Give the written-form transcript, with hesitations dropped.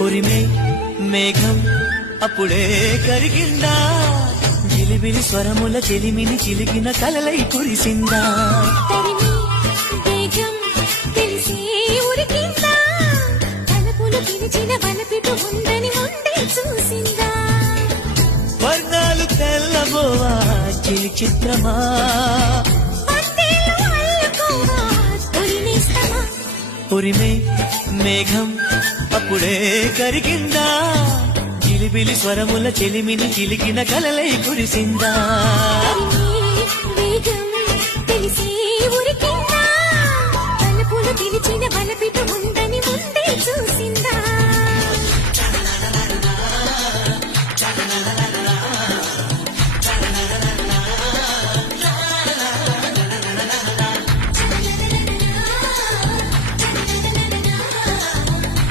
ఉరిమే మేఘం అప్పుడే కరిగిందా జిలిబిలి స్వరముల చెలిమిని చిలికిన కలలై కురిసిందా తరిమి వేగం తెలిసి ఉరికిందా తలపులు పిలిచిన బలపిటు ఉందని ముందే చూసిందా వర్ణాలు తెల్లబోవా చిలి చిత్రమా వందేలు అల్లుకోవా తొలినేస్తమా ఉరిమే మేఘం అప్పుడే కరిగిందా జిలిబిలి స్వరముల చెలిమిని చిలికిన కలలై కురిసిందా తరిమి వేగం తెలిసి ఉరికి